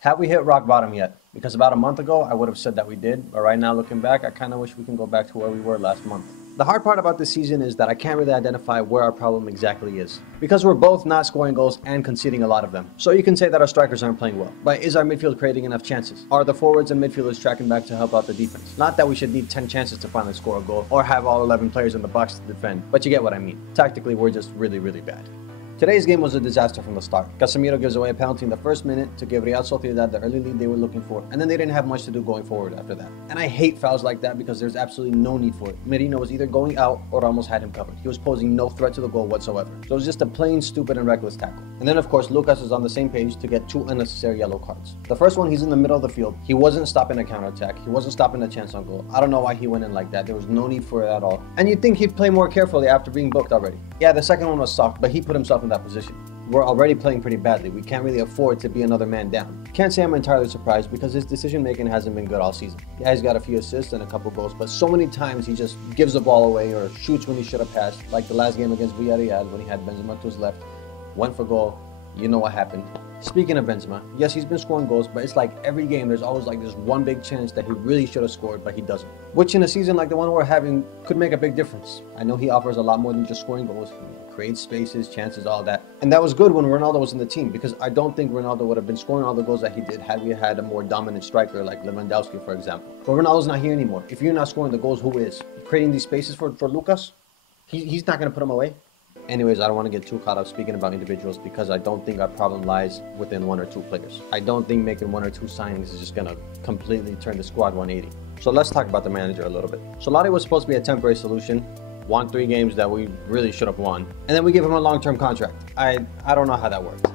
Have we hit rock bottom yet? Because about a month ago, I would have said that we did, but right now looking back, I kind of wish we can go back to where we were last month. The hard part about this season is that I can't really identify where our problem exactly is. Because we're both not scoring goals and conceding a lot of them. So you can say that our strikers aren't playing well. But is our midfield creating enough chances? Are the forwards and midfielders tracking back to help out the defense? Not that we should need 10 chances to finally score a goal or have all 11 players in the box to defend, but you get what I mean. Tactically, we're just really bad. Today's game was a disaster from the start. Casemiro gives away a penalty in the first minute to give Real Sociedad the early lead they were looking for, and then they didn't have much to do going forward after that. And I hate fouls like that because there's absolutely no need for it. Mourinho was either going out or almost had him covered. He was posing no threat to the goal whatsoever. So it was just a plain, stupid, and reckless tackle. And then of course, Lucas is on the same page to get 2 unnecessary yellow cards. The first one, he's in the middle of the field. He wasn't stopping a counterattack. He wasn't stopping a chance on goal. I don't know why he went in like that. There was no need for it at all. And you'd think he'd play more carefully after being booked already. Yeah, the second one was soft, but he put himself in that position. We're already playing pretty badly. We can't really afford to be another man down. Can't say I'm entirely surprised because his decision making hasn't been good all season. Yeah, he's got a few assists and a couple goals, but so many times he just gives the ball away or shoots when he should have passed, like the last game against Villarreal when he had Benzema to his left, went for goal. You know what happened. Speaking of Benzema, yes, he's been scoring goals, but it's like every game there's always like this one big chance that he really should have scored, but he doesn't. Which in a season like the one we're having could make a big difference. I know he offers a lot more than just scoring goals. He creates spaces, chances, all that. And that was good when Ronaldo was in the team because I don't think Ronaldo would have been scoring all the goals that he did had we had a more dominant striker like Lewandowski, for example. But Ronaldo's not here anymore. If you're not scoring the goals, who is? Creating these spaces for Lucas? He's not going to put them away. Anyways, I don't want to get too caught up speaking about individuals because I don't think our problem lies within 1 or 2 players. I don't think making 1 or 2 signings is just going to completely turn the squad 180. So let's talk about the manager a little bit. Solari was supposed to be a temporary solution, won 3 games that we really should have won, and then we gave him a long-term contract. I don't know how that worked.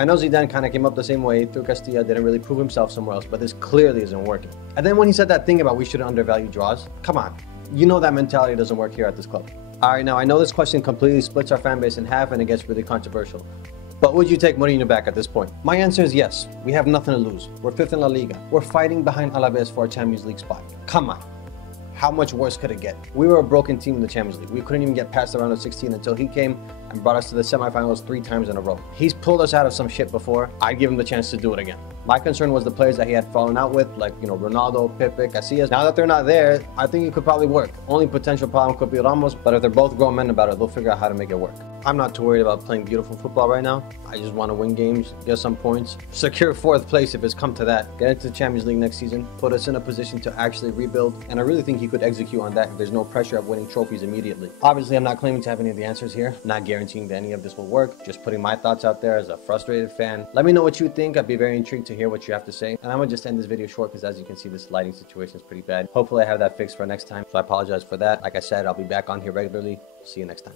I know Zidane kind of came up the same way through Castilla, didn't really prove himself somewhere else, but this clearly isn't working. And then when he said that thing about we shouldn't undervalue draws, come on, you know that mentality doesn't work here at this club. Alright, now I know this question completely splits our fan base in half and it gets really controversial. But would you take Mourinho back at this point? My answer is yes. We have nothing to lose. We're 5th in La Liga. We're fighting behind Alaves for a Champions League spot. Come on. How much worse could it get? We were a broken team in the Champions League. We couldn't even get past the round of 16 until he came and brought us to the semifinals 3 times in a row. He's pulled us out of some shit before. I'd give him the chance to do it again. My concern was the players that he had fallen out with, like, Ronaldo, Pepe, Casillas. Now that they're not there, I think it could probably work. Only potential problem could be Ramos, but if they're both grown men about it, they'll figure out how to make it work. I'm not too worried about playing beautiful football right now. I just want to win games, get some points, secure 4th place if it's come to that, get into the Champions League next season, put us in a position to actually rebuild, and I really think he could execute on that if there's no pressure of winning trophies immediately. Obviously, I'm not claiming to have any of the answers here, not guaranteeing that any of this will work, just putting my thoughts out there as a frustrated fan. Let me know what you think. I'd be very intrigued to hear what you have to say. And I'm gonna just end this video short because as you can see, this lighting situation is pretty bad. Hopefully I have that fixed for next time, so I apologize for that. Like I said, I'll be back on here regularly. See you next time.